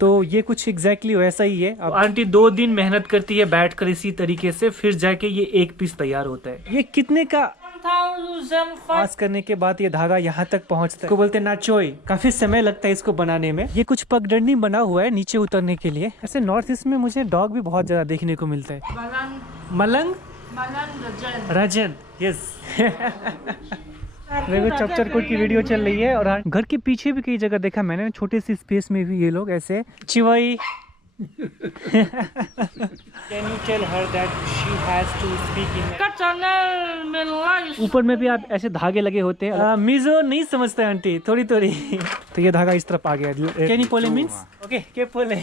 तो ये कुछ एग्जैक्टली वैसा ही है। अब आंटी 2 दिन मेहनत करती है बैठकर इसी तरीके से, फिर जाके ये एक पीस तैयार होता है। ये कितने का पास करने के बाद ये धागा यहाँ तक पहुँचता है, इसको बोलते हैं नाचोई। काफी समय लगता है इसको बनाने में। ये कुछ पगडंडी बना हुआ है नीचे उतरने के लिए। ऐसे नॉर्थ ईस्ट में मुझे डॉग भी बहुत ज्यादा देखने को मिलता है। मलंग राजन, यस। देखो चपचरकोट की वीडियो चल रही है, और घर के पीछे भी कई जगह देखा मैंने, छोटे सी स्पेस में भी ये लोग ऐसे चिवई। Can you tell her that she has to speak in? ऊपर में भी आप ऐसे धागे लगे होते हैं। मिजो नहीं समझते आंटी, थोड़ी थोड़ी। तो ये धागा इस तरफ आ गया। Can you पोले मीन्स? ओके, के पोले।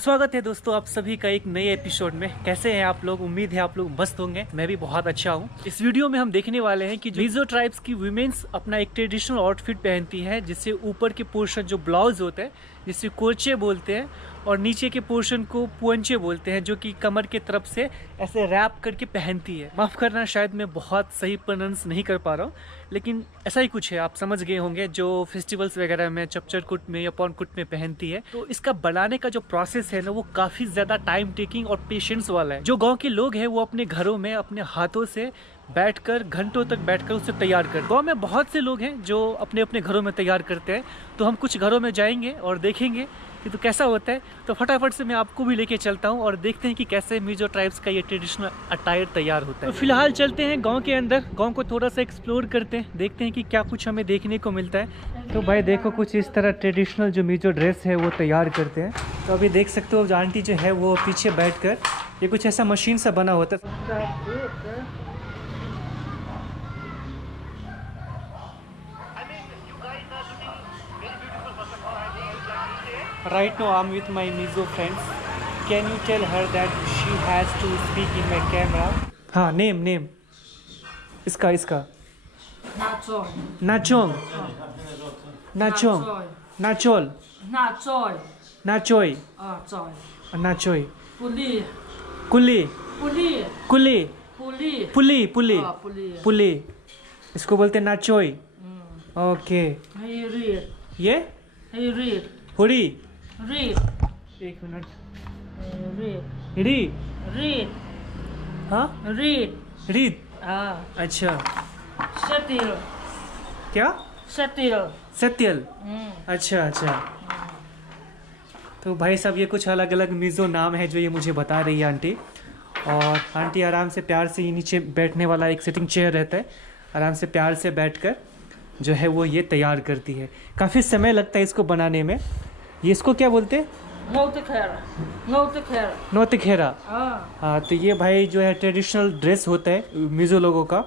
स्वागत है दोस्तों आप सभी का एक नए एपिसोड में। कैसे हैं आप लोग? उम्मीद है आप लोग मस्त होंगे। मैं भी बहुत अच्छा हूँ। इस वीडियो में हम देखने वाले हैं कि मिजो ट्राइब्स की वुमेन्स अपना एक ट्रेडिशनल आउटफिट पहनती है, जिससे ऊपर के पोर्शन जो ब्लाउज होता है जिसे कोचे बोलते हैं, और नीचे के पोर्शन को पुअंचे बोलते हैं, जो कि कमर के तरफ से ऐसे रैप करके पहनती है। माफ़ करना शायद मैं बहुत सही प्रोनाउंस नहीं कर पा रहा हूँ, लेकिन ऐसा ही कुछ है, आप समझ गए होंगे, जो फेस्टिवल्स वगैरह में चपचरकुट में या पॉनकुट में पहनती है। तो इसका बनाने का जो प्रोसेस है ना, वो काफ़ी ज़्यादा टाइम टेकिंग और पेशेंस वाला है। जो गाँव के लोग हैं वो अपने घरों में अपने हाथों से बैठकर घंटों तक बैठकर उसे तैयार कर। गाँव में बहुत से लोग हैं जो अपने अपने घरों में तैयार करते हैं, तो हम कुछ घरों में जाएंगे और देखेंगे कि तो कैसा होता है। तो फटाफट से मैं आपको भी लेके चलता हूँ और देखते हैं कि कैसे मिजो ट्राइब्स का ये ट्रेडिशनल अटायर तैयार होता है। तो फिलहाल चलते हैं गांव के अंदर, गांव को थोड़ा सा एक्सप्लोर करते हैं, देखते हैं कि क्या कुछ हमें देखने को मिलता है। तो भाई देखो कुछ इस तरह ट्रेडिशनल जो मिजो ड्रेस है वो तैयार करते हैं। तो अभी देख सकते हो आंटी जो है वो पीछे बैठ कर, ये कुछ ऐसा मशीन सा बना होता है। Right now I'm with my Mizo friends. Can you tell her that she has to speak in my camera? हाँ, name. इसका नाचोंग, नाचोई, पुली, इसको बोलते हैं नाचोई। ओके, ये हुरी, एक मिनट, रीड, हाँ, रीड, अच्छा, क्या? सत्यल, अच्छा। तो भाई साहब ये कुछ अलग अलग मिजो नाम है जो ये मुझे बता रही है आंटी। और आंटी आराम से प्यार से ये नीचे बैठने वाला एक सिटिंग चेयर रहता है, आराम से प्यार से बैठकर जो है वो ये तैयार करती है। काफ़ी समय लगता है इसको बनाने में। ये इसको क्या बोलते हैं? नौतिखेरा। हाँ, तो ये भाई जो है ट्रेडिशनल ड्रेस होता है मिजो लोगों का,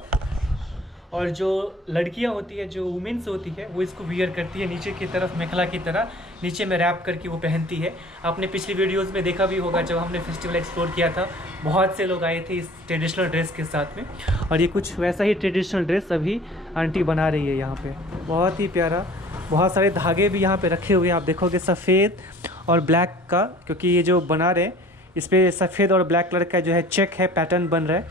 और जो लड़कियां होती है, जो वुमेन्स होती है, वो इसको वियर करती है नीचे की तरफ मेखला की तरह, नीचे में रैप करके वो पहनती है। आपने पिछली वीडियोस में देखा भी होगा, जब हमने फेस्टिवल एक्सप्लोर किया था, बहुत से लोग आए थे इस ट्रेडिशनल ड्रेस के साथ में। और ये कुछ वैसा ही ट्रेडिशनल ड्रेस अभी आंटी बना रही है यहाँ पे। बहुत ही प्यारा, बहुत सारे धागे भी यहाँ पे रखे हुए हैं, आप देखोगे सफ़ेद और ब्लैक का, क्योंकि ये जो बना रहे हैं इस पर सफ़ेद और ब्लैक कलर का जो है चेक है, पैटर्न बन रहा है।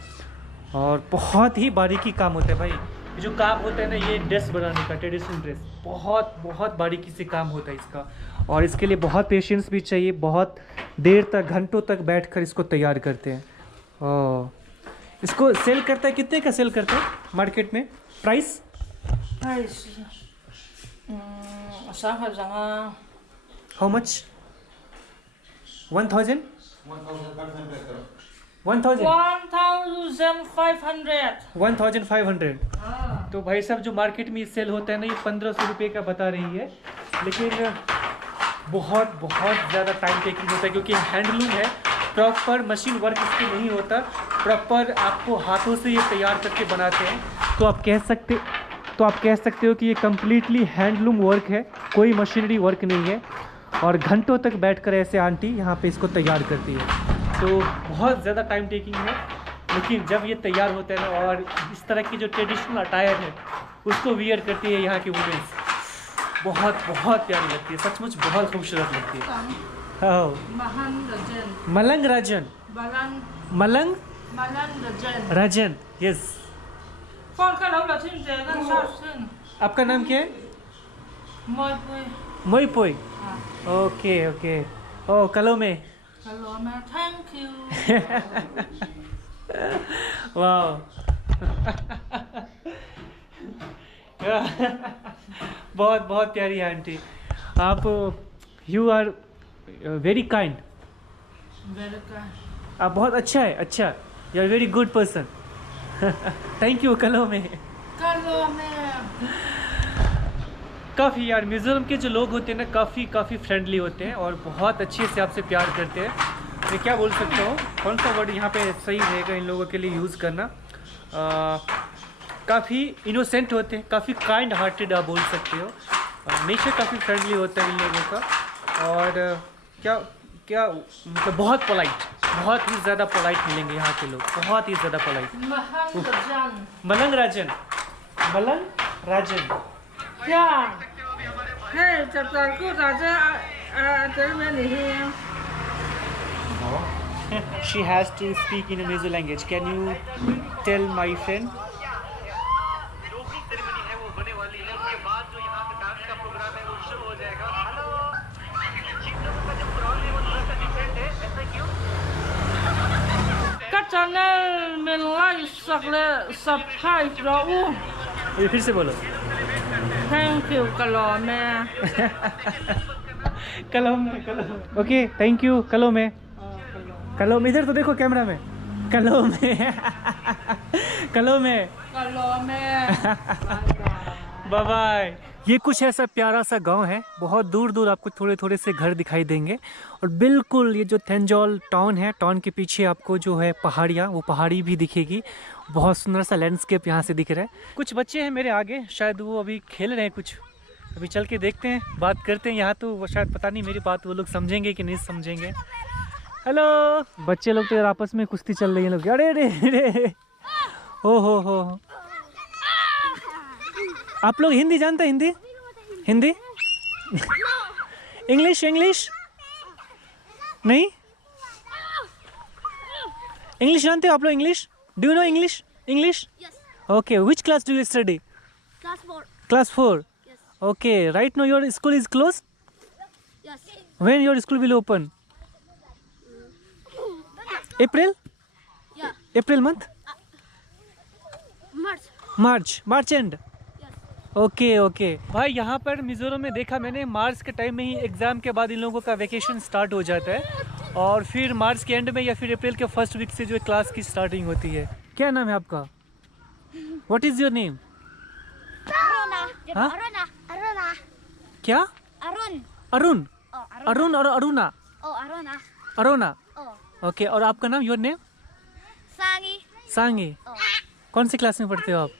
और बहुत ही बारीकी काम होता है भाई, ये जो काम होता है ना, ये ड्रेस बनाने का, ट्रेडिशनल ड्रेस, बहुत बारीकी से काम होता है इसका। और इसके लिए बहुत पेशेंस भी चाहिए, बहुत देर तक, घंटों तक बैठकर इसको तैयार करते हैं। इसको सेल करता है, कितने का सेल करते हैं मार्केट में? Price how much? 1,000? 1,500। तो भाई साहब जो मार्केट में सेल होता है ना, ये 1,500 रुपये का बता रही है, लेकिन बहुत ज़्यादा टाइम टेकिंग होता है, क्योंकि हैंडलूम है, प्रॉपर मशीन वर्क इसके नहीं होता, प्रॉपर आपको हाथों से ये तैयार करके बनाते हैं। तो आप कह सकते हो कि ये कम्प्लीटली हैंडलूम वर्क है, कोई मशीनरी वर्क नहीं है। और घंटों तक बैठकर ऐसे आंटी यहाँ पे इसको तैयार करती है। तो बहुत ज़्यादा टाइम टेकिंग है, लेकिन जब ये तैयार होता है ना, और इस तरह की जो ट्रेडिशनल अटायर है उसको वियर करती है यहाँ की वुमेन्स, बहुत प्यारी लगती है, सचमुच बहुत खूबसूरत लगती है। मलंग राजन, यस। आपका नाम क्या है? Moi poi. Okay, okay. Oh, Kalome. Kalome, thank you. Wow. बहुत बहुत प्यारी है आंटी आप. You are very kind. Very kind. आप बहुत अच्छा है. अच्छा, you are very good person. Thank you. Kalome. Kalome. काफ़ी यार मिज़ोरम के जो लोग होते हैं ना काफ़ी फ्रेंडली होते हैं और बहुत अच्छे से आपसे प्यार करते हैं. मैं क्या बोल सकता हूँ, कौन सा वर्ड यहाँ पे सही रहेगा इन लोगों के लिए यूज़ करना. काफ़ी इनोसेंट होते हैं, काफ़ी काइंड हार्टेड आप बोल सकते हो. नेचर काफ़ी फ्रेंडली होता है इन लोगों का. और क्या मतलब बहुत पोलाइट, बहुत ही ज़्यादा पोलाइट मिलेंगे यहाँ के लोग, बहुत ही ज़्यादा polite. Mahangajan. Malang Rajan. Malang Rajan. Yeah. Hey, chapter good. Tell me here. She has to speak in a Mizo language. Can you tell my friend? जो भी सेरेमनी है वो होने वाली है. उसके बाद जो यहाँ पे डांस का प्रोग्राम है वो शुरू हो जाएगा. हेलो. चीफ का जो प्रोग्राम है वो थोड़ा सा डिफरेंट है. ऐसा क्यों? Các channel mình like subscribe rồi. ये फिर से बोलो. Thank you Kalome. कलम. Okay, thank you. कलम है. कलम इधर तो देखो कैमरा में. कलम है. कलम है. Kalome. Bye bye. ये कुछ ऐसा प्यारा सा गांव है. बहुत दूर दूर आपको थोड़े थोड़े से घर दिखाई देंगे और बिल्कुल ये जो थेंजोल टाउन है, टाउन के पीछे आपको जो है पहाड़ियाँ, वो पहाड़ी भी दिखेगी. बहुत सुंदर सा लैंडस्केप यहाँ से दिख रहा है. कुछ बच्चे हैं मेरे आगे, शायद वो अभी खेल रहे हैं कुछ. अभी चल के देखते हैं, बात करते हैं. यहाँ तो वो शायद पता नहीं मेरी बात वो लोग समझेंगे कि नहीं समझेंगे. हेलो. बच्चे लोग तो यार आपस में कुश्ती चल रही है लोग. अरे अरे अरे. हो. आप लोग हिंदी जानते हैं? हिंदी इंग्लिश नहीं. इंग्लिश जानते हो आप लोग? English, do you know English? Yes. Okay, which class do you study? Class 4. Class 4. Yes. Okay, right now your school is closed. Yes. When your school will open? April? Yeah. April month? March end. Yes. Okay भाई. यहाँ पर मिजोरम में देखा मैंने, मार्च के time में ही exam के बाद इन लोगों का वैकेशन स्टार्ट हो जाता है और फिर मार्च के एंड में या फिर अप्रैल के फर्स्ट वीक से जो क्लास की स्टार्टिंग होती है. क्या नाम है आपका? What is your name? Aruna. Huh? Aruna. क्या? Arun. Arun. Oh, Arun. Arun और Aruna. Oh, Aruna. Aruna. Oh. Okay. और आपका नाम, your name? Sangi. Sangi. Oh. कौन सी क्लास में पढ़ते हो आप?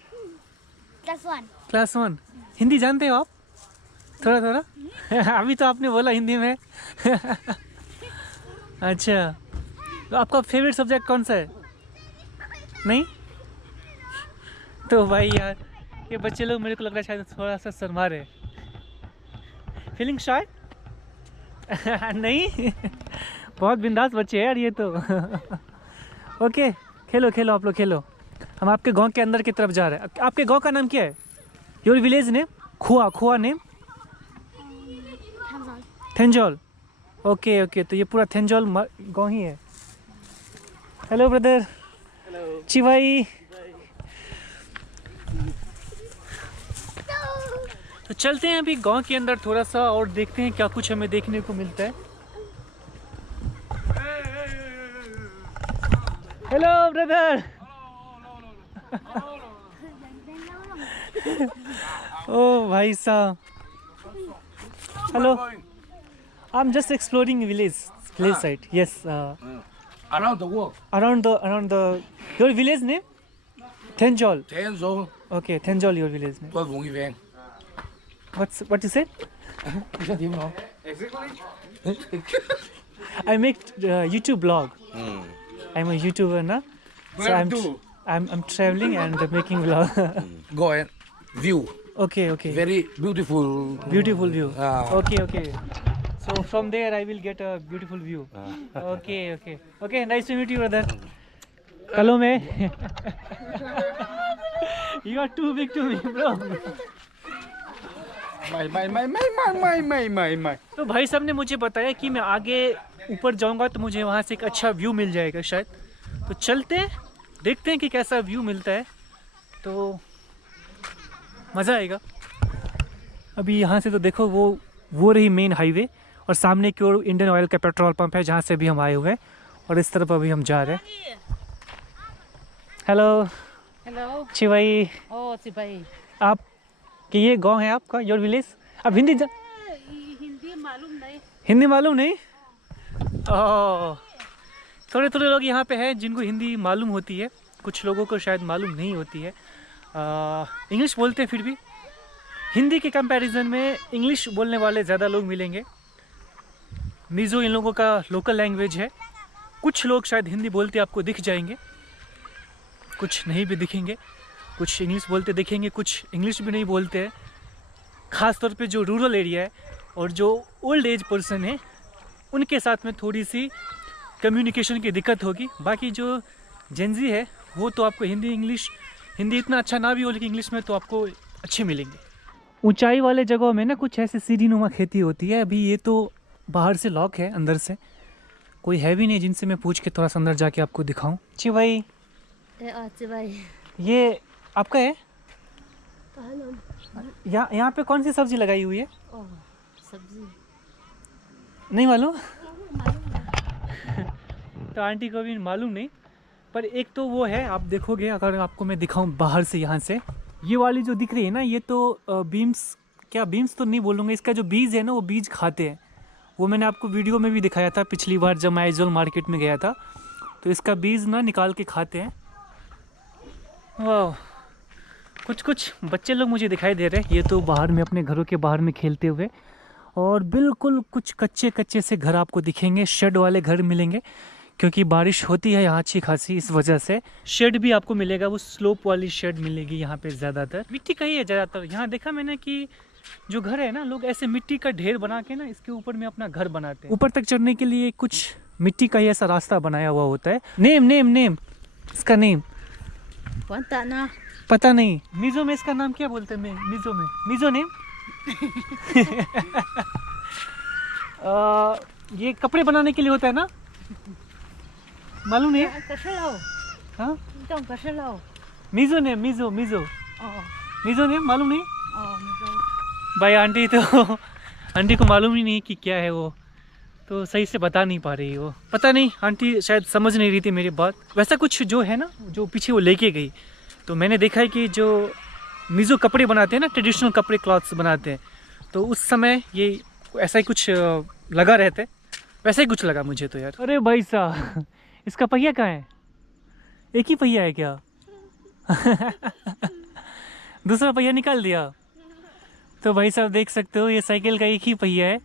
Class 1. क्लास 1. हिंदी जानते हो आप? थोड़ा अभी तो आपने बोला हिंदी में. अच्छा, तो आपका फेवरेट सब्जेक्ट कौन सा है? नहीं तो भाई यार ये बच्चे लोग मेरे को लग रहा है शायद थोड़ा सा शर्मा रहे. फीलिंग शाय? नहीं. बहुत बिंदास बच्चे हैं यार ये तो. ओके, खेलो आप लोग खेलो. हम आपके गांव के अंदर की तरफ जा रहे हैं. आपके गांव का नाम क्या है? Your village name? खोआ नेम? थेंजोल. ओके, तो ये पूरा थेंजोल गांव ही है. Hello brother. हेलो चिवाई. तो चलते हैं अभी गांव के अंदर थोड़ा सा और देखते हैं क्या कुछ हमें देखने को मिलता है. Hello brother. ओ भाई साहब. Hello. I am just exploring village side. Yes. Around the world. Around the your village name? Thenjol. Tenzol, Okay, Thenjol your village name. 12 Wongi Van. What you said? Is that him now? I make YouTube blog. I'm a YouTuber na. So I'm traveling and making vlog. Go ahead. View. Okay. Very beautiful. Beautiful view. Ah. Okay. So from there I will get a beautiful view. Okay. Nice to meet you, brother. Kalome. You are too big to me, bro. My. तो भाई साहब ने मुझे बताया कि मैं आगे ऊपर जाऊंगा तो मुझे वहाँ से एक अच्छा व्यू मिल जाएगा शायद। तो चलते हैं, देखते हैं कि कैसा व्यू मिलता है, तो मज़ा आएगा। अभी यहाँ से तो देखो वो रही मेन हाईवे, और सामने की ओर इंडियन ऑयल का पेट्रोल पंप है जहाँ से भी हम आए हुए हैं, और इस तरफ अभी हम जा रहे हैं। Hello hello. चिवाई, ओ सिपाही, आप कि ये गांव है आपका, योर विलेज? आप हिंदी हिंदी मालूम नहीं। हिंदी मालूम नहीं? ओह, थोड़े थोड़े लोग यहाँ पे हैं जिनको हिंदी मालूम होती है, कुछ लोगों को शायद मालूम नहीं होती है। इंग्लिश बोलते हैं, फिर भी हिंदी के कंपैरिजन में इंग्लिश बोलने वाले ज़्यादा लोग मिलेंगे। मिज़ो इन लोगों का लोकल लैंग्वेज है। कुछ लोग शायद हिंदी बोलते आपको दिख जाएंगे, कुछ नहीं भी दिखेंगे, कुछ इंग्लिश बोलते दिखेंगे, कुछ इंग्लिश भी नहीं बोलते हैं। ख़ास तौर पे जो रूरल एरिया है और जो ओल्ड एज पर्सन है उनके साथ में थोड़ी सी कम्युनिकेशन की दिक्कत होगी। बाकी जो जेंजी है वो तो आपको हिंदी इतना अच्छा ना भी हो, लेकिन इंग्लिश में तो आपको अच्छे मिलेंगे। ऊंचाई वाले जगहों में ना कुछ ऐसे सीढ़ी-नुमा खेती होती है। अभी ये तो बाहर से लॉक है, अंदर से कोई है भी नहीं जिनसे मैं पूछ के थोड़ा सा अंदर जाके आपको दिखाऊं। जी भाई, ये आपका है? यहाँ पे कौन सी सब्जी लगाई हुई है? सब्जी नहीं मालूम? तो आंटी को भी मालूम नहीं, पर एक तो वो है, आप देखोगे अगर आपको मैं दिखाऊं बाहर से, यहाँ से ये वाली जो दिख रही है ना, ये तो बीन्स तो नहीं बोलूँगा, इसका जो बीज है ना वो बीज खाते हैं। वो मैंने आपको वीडियो में भी दिखाया था पिछली बार जब मैं आइजोल मार्केट में गया था, तो इसका बीज ना निकाल के खाते हैं। वाह, कुछ बच्चे लोग मुझे दिखाई दे रहे हैं, ये तो बाहर में अपने घरों के बाहर में खेलते हुए। और बिल्कुल कुछ कच्चे से घर आपको दिखेंगे, शेड वाले घर मिलेंगे, क्योंकि बारिश होती है यहाँ अच्छी खासी, इस वजह से शेड भी आपको मिलेगा। वो स्लोप वाली शेड मिलेगी यहाँ पे, ज़्यादातर मिट्टी का ही है ज़्यादातर। यहाँ देखा मैंने कि जो घर है ना, लोग ऐसे मिट्टी का ढेर बना के ना इसके ऊपर में अपना घर बनाते हैं। ऊपर तक चढ़ने के लिए कुछ मिट्टी का ही ऐसा रास्ता बनाया हुआ होता है। नेम इसका नेम पता नहीं। मिज़ो में इसका नाम क्या बोलते हैं? मिज़ो नेम। ये कपड़े बनाने के लिए होता है ना, मालूम नहीं? हाँ, मिज़ो नेम मालूम नहीं भाई। आंटी को मालूम ही नहीं कि क्या है वो, तो सही से बता नहीं पा रही वो। पता नहीं, आंटी शायद समझ नहीं रही थी मेरी बात। वैसा कुछ जो है ना, जो पीछे वो लेके गई, तो मैंने देखा है कि जो मिज़ो कपड़े बनाते हैं ना, ट्रेडिशनल कपड़े, क्लॉथ्स बनाते हैं, तो उस समय ये ऐसा ही कुछ लगा रहता है, वैसा ही कुछ लगा मुझे तो यार। अरे भाई साहब, इसका पहिया कहाँ है? एक ही पहिया है क्या? दूसरा पहिया निकाल दिया। तो भाई साहब देख सकते हो, ये साइकिल का एक ही पहिया है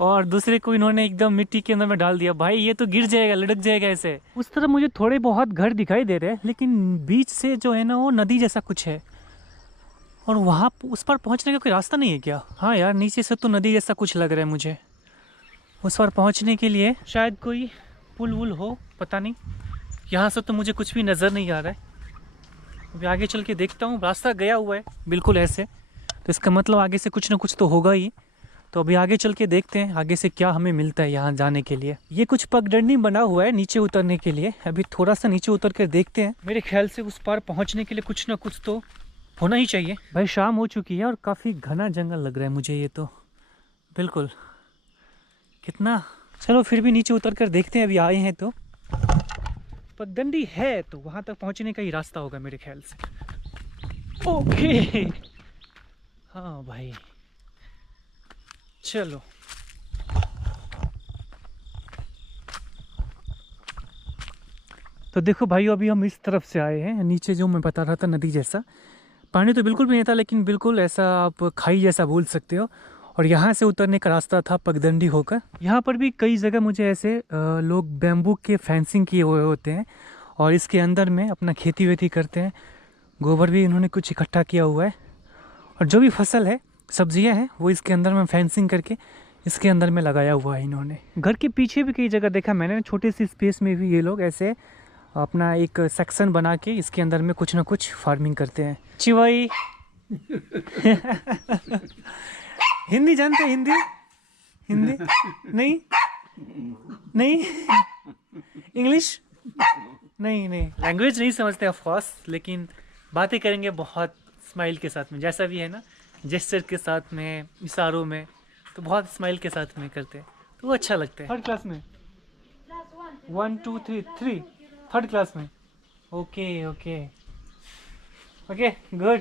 और दूसरे को इन्होंने एकदम मिट्टी के अंदर में डाल दिया। भाई ये तो गिर जाएगा, लटक जाएगा ऐसे। उस तरफ मुझे थोड़े बहुत घर दिखाई दे रहे हैं, लेकिन बीच से जो है ना वो नदी जैसा कुछ है, और वहाँ उस पर पहुँचने का कोई रास्ता नहीं है क्या? हाँ यार, नीचे से तो नदी जैसा कुछ लग रहा है मुझे। उस पर पहुँचने के लिए शायद कोई पुल वुल हो, पता नहीं। यहाँ से तो मुझे कुछ भी नज़र नहीं आ रहा है। अभी आगे चल के देखता हूँ। रास्ता गया हुआ है बिल्कुल ऐसे, तो इसका मतलब आगे से कुछ ना कुछ तो होगा ही। तो अभी आगे चल के देखते हैं आगे से क्या हमें मिलता है यहाँ जाने के लिए। ये कुछ पगडंडी बना हुआ है नीचे उतरने के लिए। अभी थोड़ा सा नीचे उतर कर देखते हैं। मेरे ख्याल से उस पार पहुँचने के लिए कुछ ना कुछ तो होना ही चाहिए। भाई शाम हो चुकी है और काफ़ी घना जंगल लग रहा है मुझे ये तो, बिल्कुल। कितना, चलो फिर भी नीचे उतर कर देखते हैं। अभी आए हैं तो पगडंडी है, तो वहाँ तक पहुँचने का ही रास्ता होगा मेरे ख्याल से। ओके, हाँ भाई चलो। तो देखो भाई, अभी हम इस तरफ से आए हैं। नीचे जो मैं बता रहा था नदी जैसा, पानी तो बिल्कुल भी नहीं था, लेकिन बिल्कुल ऐसा आप खाई जैसा बोल सकते हो। और यहाँ से उतरने का रास्ता था पगडंडी होकर। यहाँ पर भी कई जगह मुझे ऐसे लोग बैम्बू के फेंसिंग किए हुए होते हैं और इसके अंदर में अपना खेती वेती करते हैं। गोबर भी इन्होंने कुछ इकट्ठा किया हुआ है, और जो भी फसल है, सब्जियां हैं, वो इसके अंदर में फेंसिंग करके इसके अंदर में लगाया हुआ है इन्होंने। घर के पीछे भी कई जगह देखा मैंने, छोटे सी स्पेस में भी ये लोग ऐसे अपना एक सेक्शन बना के इसके अंदर में कुछ ना कुछ फार्मिंग करते हैं। चिवाई हिंदी जानते हैं? हिंदी हिंदी नहीं नहीं इंग्लिश नहीं नहीं लैंग्वेज नहीं समझते ऑफ कोर्स, लेकिन बातें करेंगे बहुत स्माइल के साथ में, जैसा भी है ना, जेस्चर के साथ में, इशारों में, तो बहुत स्माइल के साथ में करते हैं, तो वो अच्छा लगता है। थर्ड क्लास में 1 2 3 3 थर्ड क्लास में। Okay okay okay good,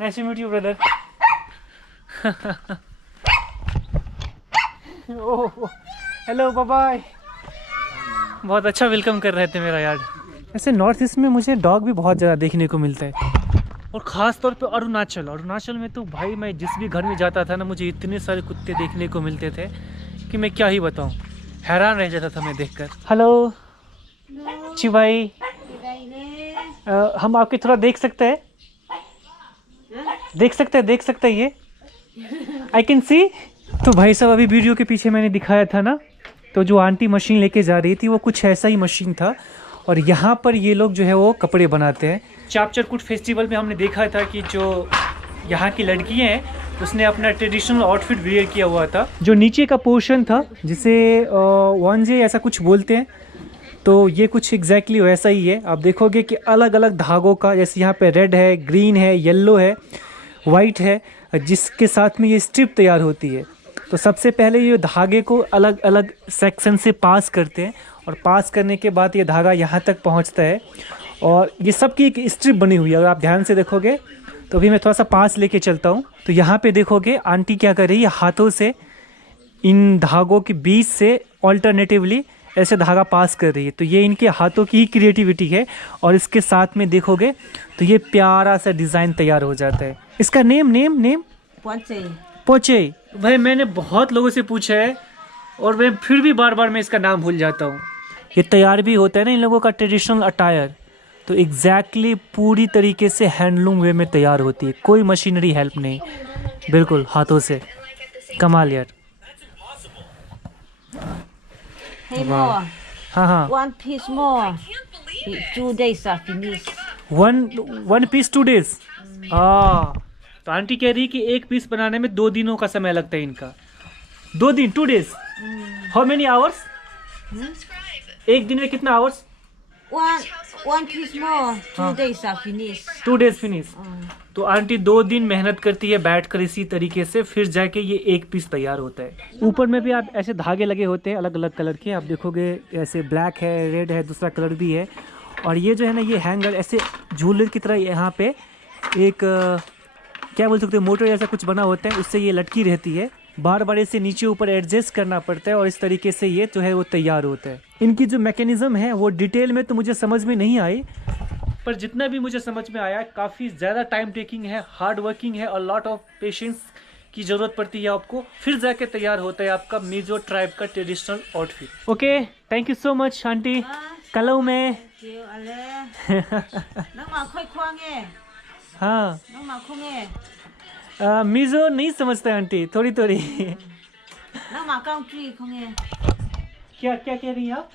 nice to meet you brother. Oh hello bye bye. बहुत अच्छा वेलकम कर रहे थे मेरा यार। ऐसे नॉर्थ ईस्ट में मुझे डॉग भी बहुत ज़्यादा देखने को मिलता है, और ख़ास तौर पे अरुणाचल में तो भाई मैं जिस भी घर में जाता था ना, मुझे इतने सारे कुत्ते देखने को मिलते थे कि मैं क्या ही बताऊं, हैरान रह जाता था मैं देखकर। हेलो चिवाई, हम आपके थोड़ा देख सकते हैं? देख सकते हैं ये? I can see. तो भाई साहब अभी वीडियो के पीछे मैंने दिखाया था ना, तो जो आंटी मशीन लेके जा रही थी वो कुछ ऐसा ही मशीन था, और यहाँ पर ये लोग जो है वो कपड़े बनाते हैं। चापचरकुट फेस्टिवल में हमने देखा था कि जो यहाँ की लड़कियाँ हैं उसने अपना ट्रेडिशनल आउटफिट वेयर किया हुआ था। जो नीचे का पोर्शन था जिसे वांजे ऐसा कुछ बोलते हैं, तो ये कुछ एग्जैक्टली वैसा ही है। आप देखोगे कि अलग अलग धागों का, जैसे यहाँ पे रेड है, ग्रीन है, येलो है, वाइट है, जिसके साथ में ये स्ट्रिप तैयार होती है। तो सबसे पहले ये धागे को अलग अलग सेक्शन से पास करते हैं, और पास करने के बाद ये धागा यहाँ तक पहुँचता है, और ये सबकी एक स्ट्रिप बनी हुई है। अगर आप ध्यान से देखोगे तो अभी मैं थोड़ा सा पास लेके चलता हूँ, तो यहाँ पे देखोगे आंटी क्या कर रही है, हाथों से इन धागों के बीच से ऑल्टरनेटिवली ऐसे धागा पास कर रही है। तो ये इनके हाथों की ही क्रिएटिविटी है, और इसके साथ में देखोगे तो ये प्यारा सा डिज़ाइन तैयार हो जाता है। इसका नेम पोचे। भाई मैंने बहुत लोगों से पूछा है, और मैं फिर भी बार बार मैं इसका नाम भूल जाता हूँ। ये तैयार भी होता है ना इन लोगों का ट्रेडिशनल अटायर, तो एग्जैक्टली पूरी तरीके से हैंडलूम वे में तैयार होती है, कोई मशीनरी हेल्प नहीं, बिल्कुल हाथों से। कमाल यार। Hey, more. हाँ हाँ, 1 piece more. 2 days are finished. One piece 2 days। तो आंटी कह रही कि एक पीस बनाने में 2 दिनों का समय लगता है इनका। 2 दिन 2 days। How many hours? एक दिन में कितना hours? One piece more. 2 days are finished. 2 days finish. तो आंटी 2 दिन मेहनत करती है बैठकर इसी तरीके से, फिर जाके ये एक पीस तैयार होता है। ऊपर में भी आप ऐसे धागे लगे होते हैं अलग अलग कलर के, आप देखोगे ऐसे ब्लैक है, रेड है, दूसरा कलर भी है। और ये जो है ना, ये हैंगर ऐसे झूले की तरह यहाँ पे एक क्या बोल सकते हैं, मोटर जैसा कुछ बना होता है, उससे ये लटकी रहती है। बार बार इसे नीचे ऊपर एडजस्ट करना पड़ता है, और इस तरीके से ये जो है वो तैयार होता है। इनकी जो मैकेनिज्म है वो डिटेल में तो मुझे समझ में नहीं आई, पर जितना भी मुझे समझ में आया काफ़ी ज़्यादा टाइम टेकिंग है, हार्ड वर्किंग है, और लॉट ऑफ पेशेंस की ज़रूरत पड़ती है आपको, फिर जाके तैयार होता है आपका मिजो ट्राइब का traditional outfit. Okay, thank you so much aunty. कलो में हाँ, मिजो नहीं समझता आंटी, थोड़ी थोड़ी। क्या क्या कह रही हैं आप?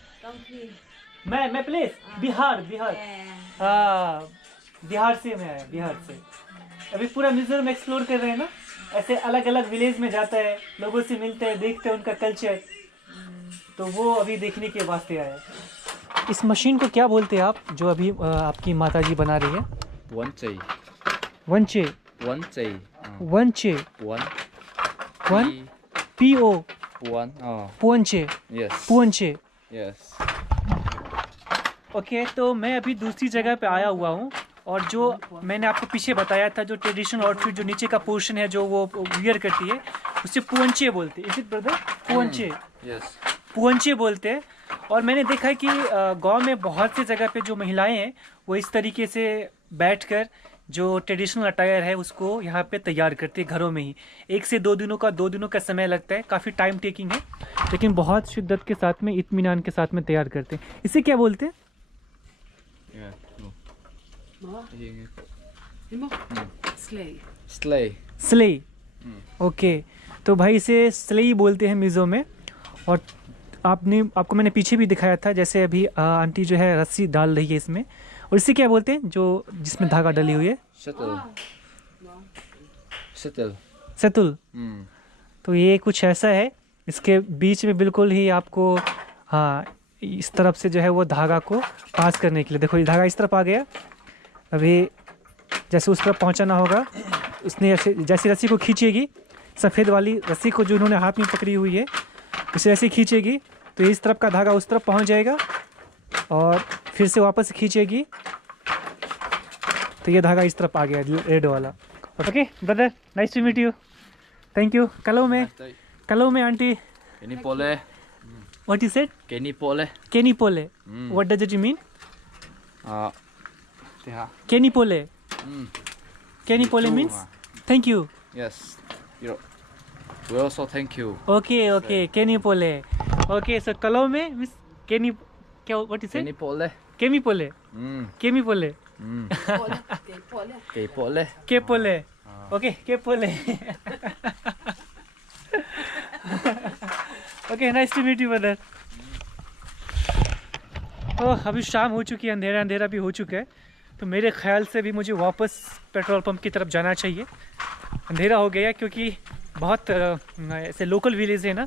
मैं प्लेस बिहार। हाँ, बिहार से मैं आया, बिहार से। अभी पूरा मिजोरम एक्सप्लोर कर रहे हैं ना, ऐसे अलग अलग विलेज में जाता है, लोगों से मिलते हैं, देखते हैं उनका कल्चर, तो वो अभी देखने के वास्ते आया है। इस मशीन को क्या बोलते हैं आप, जो अभी आपकी माताजी बना रही है? वंचे। पुअंचे। ओके, तो मैं अभी दूसरी जगह पे आया हुआ हूँ, और जो मैंने आपको पीछे बताया था, जो ट्रेडिशनल आउटफिट जो नीचे का पोर्शन है जो वो वियर करती है, उससे पुअंचे बोलते हैं। Is it brother? पुअंचे। यस, पुअंचे बोलते हैं। और मैंने देखा है कि गांव में बहुत सी जगह पे जो महिलाएं हैं वो इस तरीके से बैठकर जो ट्रेडिशनल अटायर है उसको यहाँ पे तैयार करते हैं घरों में ही। 1 से 2 दिनों का समय लगता है, काफ़ी टाइम टेकिंग है, लेकिन बहुत शिद्दत के साथ में, इत्मीनान के साथ में तैयार करते हैं। इसे क्या बोलते हैं? स्ले। ओके, तो भाई इसे स्ले बोलते हैं मिज़ो में। और आपको मैंने पीछे भी दिखाया था, जैसे अभी आंटी जो है रस्सी डाल रही है इसमें, और इसे क्या बोलते हैं जो जिसमें धागा डली हुई है? Settle. सेतुल। तो ये कुछ ऐसा है, इसके बीच में बिल्कुल ही आपको हाँ इस तरफ से जो है वो धागा को पास करने के लिए, देखो ये धागा इस तरफ आ गया। अभी जैसे उस तरफ पहुंचाना होगा, उसने ऐसे जैसी रस्सी को खींचेगी, सफ़ेद वाली रस्सी को जो उन्होंने हाथ में पकड़ी हुई है उसे ऐसे खींचेगी तो इस तरफ का धागा उस तरफ पहुंच जाएगा और फिर से वापस खींचेगी तो ये धागा इस तरफ आ गया रेड वाला। Okay brother, nice to meet you, thank you. कलो में aunty. Kenny Pole. What is it? Kenny Pole. केनी पोले। What does it mean? Yeah. केनी पोले। केनी पोले too, means thank you. Yes. We also thank you. Okay केनी पोले। ओके सो कलो में मीन्स केनी, क्या व्हाट इज Kenny इट? Pole. केमी पोले। केमी पोले। Kay Pole. के पोले। ओके के पोले। Okay nice to meet you brother. Oh अभी शाम हो चुकी है, अंधेरा भी हो चुका है, तो मेरे ख्याल से भी मुझे वापस पेट्रोल पंप की तरफ जाना चाहिए। अंधेरा हो गया क्योंकि बहुत ऐसे लोकल विलेज है ना,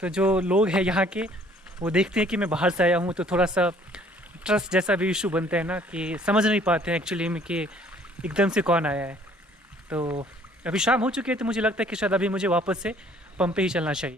तो जो लोग हैं यहाँ के वो देखते हैं कि मैं बाहर से आया हूँ तो थोड़ा सा ट्रस्ट जैसा भी इशू बनता है ना, कि समझ नहीं पाते हैं एक्चुअली में कि एकदम से कौन आया है। तो अभी शाम हो चुकी है तो मुझे लगता है कि शायद अभी मुझे वापस से पंप पे ही चलना चाहिए।